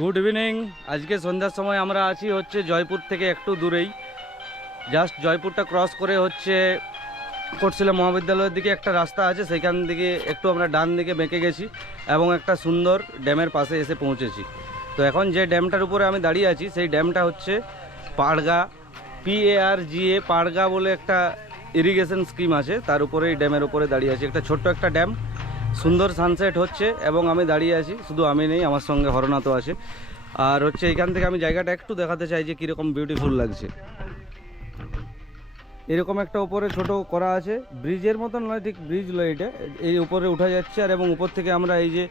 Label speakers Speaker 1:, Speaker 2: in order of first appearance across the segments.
Speaker 1: Good evening আজকে সন্ধ্যার সময় আমরা আছি হচ্ছে জয়পুর থেকে একটু দূরেই। জাস্ট জয়পুরটা ক্রস করে হচ্ছে কোটশিলা মহাবিদ্যালয়ের দিকে একটা রাস্তা আছে, সেখান থেকে একটু আমরা ডান দিকে বেঁকে গেছি এবং একটা সুন্দর ড্যামের পাশে এসে পৌঁছেছি। তো এখন যে ড্যামটার উপরে আমি দাঁড়িয়ে আছি, সেই ড্যামটা হচ্ছে পাড়গা পিএআর জিএ পাড়গা বলে একটা ইরিগেশন স্কিম আছে, তার উপরে এই ড্যামের উপরে দাঁড়িয়ে আছি। একটা ছোট্ট একটা ড্যাম সুন্দর সানসেট হচ্ছে এবং আমি দাঁড়িয়ে আছি, শুধু আমি নেই, আমার সঙ্গে হরনাথও আছে। আর হচ্ছে এখান থেকে আমি জায়গাটা একটু দেখাতে চাই যে কীরকম বিউটিফুল লাগছে। এরকম একটা উপরে ছোট করা আছে, ব্রিজের মতন নয়, ঠিক ব্রিজ নয় এটা। এই উপরে উঠা যাচ্ছে আর এবং উপর থেকে আমরা এই যে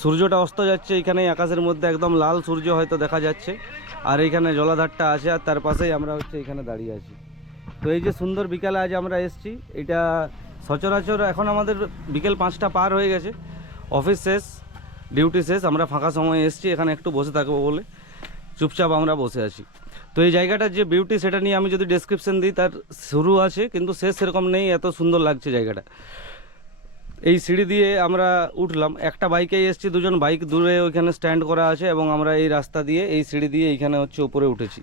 Speaker 1: সূর্যটা অস্ত যাচ্ছে এখানে আকাশের মধ্যে একদম লাল সূর্য হয়তো দেখা যাচ্ছে। আর এইখানে জলাধারটা আছে আর তার পাশেই আমরা হচ্ছে এখানে দাঁড়িয়ে আছি। তো এই যে সুন্দর বিকালে আজ আমরা এসছি, এটা সচরাচর এখন আমাদের বিকেল পাঁচটা পার হয়ে গেছে। অফিস শেষ, ডিউটি শেষ, আমরা ফাঁকা সময় এসছি, এখানে একটু বসে থাকব বলে। চুপচাপ আমরা বসে আছি। তো এই জায়গাটার যে বিউটি সেটা নিয়ে আমি যদি ডেসক্রিপশন দিই, তার শুরু আছে, কিন্তু শেষ সেরকম নেই, এত সুন্দর লাগছে জায়গাটা। এই সিঁড়ি দিয়ে আমরা উঠলাম। একটা বাইকেই এসছি, দুজন বাইক দূরে ওইখানে স্ট্যান্ড করা আছে এবং আমরা এই রাস্তা দিয়ে, এই সিঁড়ি দিয়ে এইখানে হচ্ছে উপরে উঠেছি।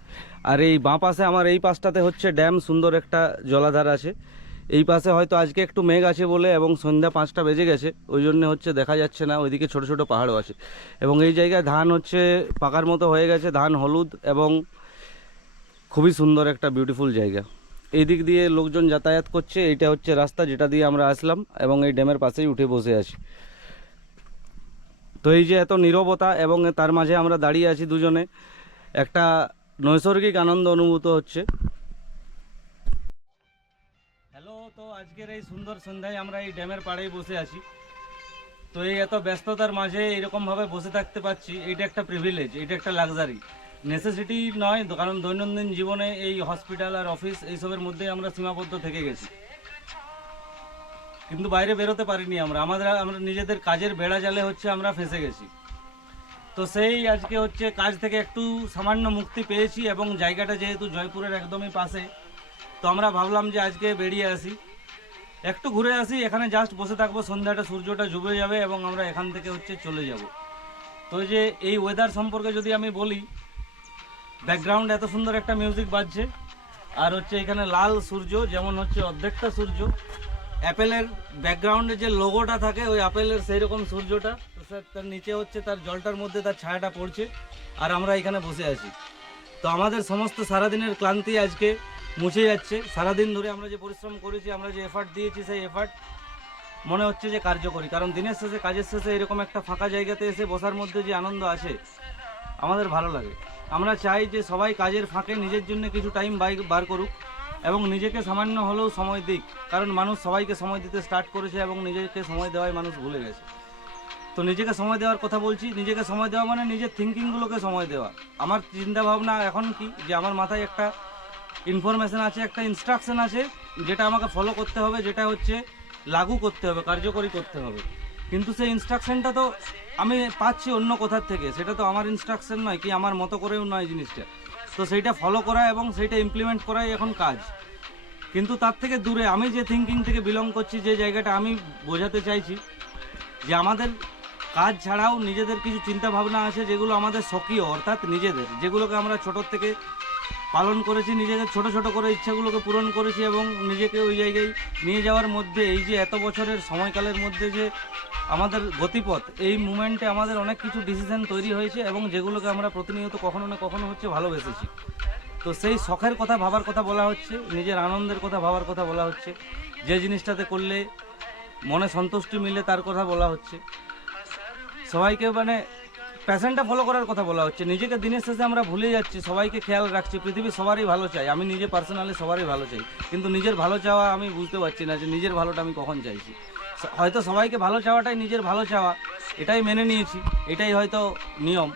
Speaker 1: আর এই বাঁ পাশে, আমার এই পাশটাতে হচ্ছে ড্যাম সুন্দর একটা জলাধার আছে। এই পাশে হয়তো আজকে একটু মেঘ আছে বলে এবং সন্ধ্যা পাঁচটা বেজে গেছে, ওই জন্য হচ্ছে দেখা যাচ্ছে না, ওইদিকে ছোট ছোট পাহাড়ও আছে। এবং এই জায়গায় ধান হচ্ছে পাকার মতো হয়ে গেছে, ধান হলুদ এবং খুবই সুন্দর একটা বিউটিফুল জায়গা। এই দিক দিয়ে লোকজন যাতায়াত করছে, এইটা হচ্ছে রাস্তা যেটা দিয়ে আমরা আসলাম এবং এই ড্যামের পাশেই উঠে বসে আছি। তো এই যে এত নীরবতা এবং তার মাঝে আমরা দাঁড়িয়ে আছি দুজনে, একটা নৈসর্গিক আনন্দ অনুভূত হচ্ছে। আজকের এই সুন্দর সন্ধ্যায় আমরা এই ড্যামের পাড়েই বসে আছি। তো এই এত ব্যস্ততার মাঝে এরকমভাবে বসে থাকতে পারছি এটা একটা প্রিভিলেজ এটা একটা লাক্সারি নেসেসিটি নয়, কারণ দৈনন্দিন জীবনে এই হসপিটাল আর অফিস এইসবের মধ্যে আমরা সীমাবদ্ধ থেকে গেছি। কিন্তু বাইরে বেরোতে পারিনি আমরা, আমাদের আমরা নিজেদের কাজের বেড়া জালে হচ্ছে আমরা ফেসে গেছি। তো সেই আজকে হচ্ছে কাজ থেকে একটু সামান্য মুক্তি পেয়েছি এবং জায়গাটা যেহেতু জয়পুরের একদমই পাশে, তো আমরা ভাবলাম যে আজকে বেরিয়ে আসি। একটু ঘুরে আসি, এখানে জাস্ট বসে থাকব, সন্ধ্যাটা সূর্যটা ডুবে যাবে এবং আমরা এখান থেকে হচ্ছে চলে যাব। তো যে এই ওয়েদার সম্পর্কে যদি আমি বলি ব্যাকগ্রাউন্ড এত সুন্দর একটা মিউজিক বাজছে। আর হচ্ছে এখানে লাল সূর্য, যেমন হচ্ছে অর্ধেকটা সূর্য। অ্যাপেলের ব্যাকগ্রাউন্ডে যে লোগোটা থাকে, ওই অ্যাপেলের সেই রকম সূর্যটা স্যার, তার নিচে হচ্ছে তার জলটার মধ্যে তার ছায়াটা পড়ছে। আর আমরা এখানে বসে আছি। তো আমাদের সমস্ত সারাদিনের ক্লান্তি আজকে মুছে যাচ্ছে। সারাদিন ধরে আমরা যে পরিশ্রম করেছি, আমরা যে এফার্ট দিয়েছি সেই এফার্ট মনে হচ্ছে যে কার্যকরী। কারণ দিনের শেষে, কাজের শেষে এরকম একটা ফাঁকা জায়গাতে এসে বসার মধ্যে যে আনন্দ আছে, আমাদের ভালো লাগে। আমরা চাই যে সবাই কাজের ফাঁকে নিজের জন্য কিছু টাইম বার করুক এবং নিজেকে সামান্য হলেও সময় দিক। কারণ মানুষ সবাইকে সময় দিতে স্টার্ট করেছে এবং নিজেকে সময় দেওয়ায় মানুষ ভুলে গেছে। তো নিজেকে সময় দেওয়ার কথা বলছি। নিজেকে সময় দেওয়া মানে নিজের থিঙ্কিংগুলোকে সময় দেওয়া। আমার চিন্তা ভাবনা এখন কি? যে আমার মাথায় একটা ইনফরমেশন আছে, একটা ইনস্ট্রাকশন আছে, যেটা আমাকে ফলো করতে হবে, যেটা হচ্ছে লাগু করতে হবে, কার্যকরী করতে হবে। কিন্তু সেই ইনস্ট্রাকশনটা তো আমি পাচ্ছি অন্য কোথার থেকে, সেটা তো আমার ইনস্ট্রাকশন নয়, কি আমার মতো করেও নয় জিনিসটা। তো সেইটা ফলো করা এবং সেইটা ইমপ্লিমেন্ট করাই এখন কাজ। কিন্তু তার থেকে দূরে, আমি যে থিঙ্কিং থেকে বিলং করছি, যে জায়গাটা আমি বোঝাতে চাইছি, যে আমাদের কাজ ছাড়াও নিজেদের কিছু চিন্তা ভাবনা আছে, যেগুলো আমাদের স্বকীয়, অর্থাৎ নিজেদের, যেগুলোকে আমরা ছোটোর থেকে পালন করেছি, নিজেদের ছোট ছোট করে ইচ্ছাগুলোকে পূরণ করেছি এবং নিজেকে ওই জায়গায় নিয়ে যাওয়ার মধ্যে, এই যে এত বছরের সময়কালের মধ্যে যে আমাদের গতিপথ, এই মুমেন্টে আমাদের অনেক কিছু ডিসিশন তৈরি হয়েছে এবং যেগুলোকে আমরা প্রতিনিয়ত কখনো না কখনো হচ্ছে ভালোবেসেছি। তো সেই শখের কথা ভাবার কথা বলা হচ্ছে, নিজের আনন্দের কথা ভাবার কথা বলা হচ্ছে, যে জিনিসটাতে করলে মনে সন্তুষ্টি মিলে তার কথা বলা হচ্ছে। সবাইকে মানে প্যাশনটা ফলো করার কথা বলা হচ্ছে। নিজেকে দিনের শেষে আমরা ভুলে যাচ্ছি, সবাইকে খেয়াল রাখছি, পৃথিবী সবারই ভালো চাই। আমি নিজে পার্সোনালি সবারই ভালো চাই। কিন্তু নিজের ভালো চাওয়া আমি বুঝতে পারছি না যে নিজের ভালোটা আমি কখন চাইছি। হয়তো সবাইকে ভালো চাওয়াটাই নিজের ভালো চাওয়া, এটাই মেনে নিয়েছি, এটাই হয়তো নিয়ম।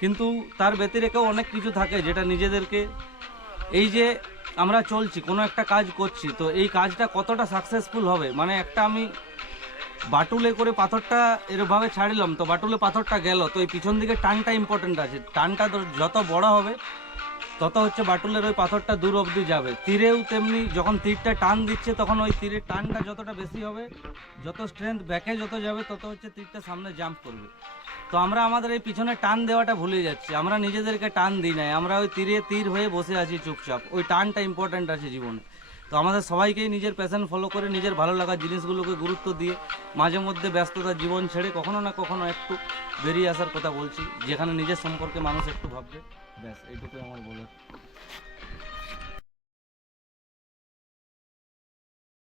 Speaker 1: কিন্তু তার ব্যতিরেকেও অনেক কিছু থাকে যেটা নিজেদেরকে, এই যে আমরা চলছি, কোনো একটা কাজ করছি, তো এই কাজটা কতটা সাকসেসফুল হবে? মানে একটা আমি বাটুলে করে পাথরটা এরভাবে ছাড়লাম, তো বাটুলে পাথরটা গেল। তো এই পিছন দিকে টানটা ইম্পর্টেন্ট আছে। টানটা যত বড় হবে, তত হচ্ছে বাটুলের ওই পাথরটা দূর অবধি যাবে। তীরেও তেমনি যখন তীরটা টান দিচ্ছে, তখন ওই তীরের টানটা যতটা বেশি হবে, যত স্ট্রেংথ ব্যাকে যত যাবে, তত হচ্ছে তীরটা সামনে জাম্প করবে। তো আমরা আমাদের এই পিছনে টান দেওয়াটা ভুলে যাচ্ছি। আমরা নিজেদেরকে টান দিই নাই। আমরা ওই তীরে তীর হয়ে বসে আছি চুপচাপ। ওই টানটা ইম্পর্ট্যান্ট আছে জীবনে। তো আমাদের সবাইকেই নিজের প্যাশন ফলো করে নিজের ভালো লাগা জিনিসগুলোকে গুরুত্ব দিয়ে মাঝে মধ্যে ব্যস্ততা জীবন ছেড়ে কখনো না কখনো একটু বেরিয়ে আসার কথা বলছি, যেখানে নিজের সম্পর্কে মানুষ একটু ভাববে। ব্যাস, এইটুকুই আমার বলার।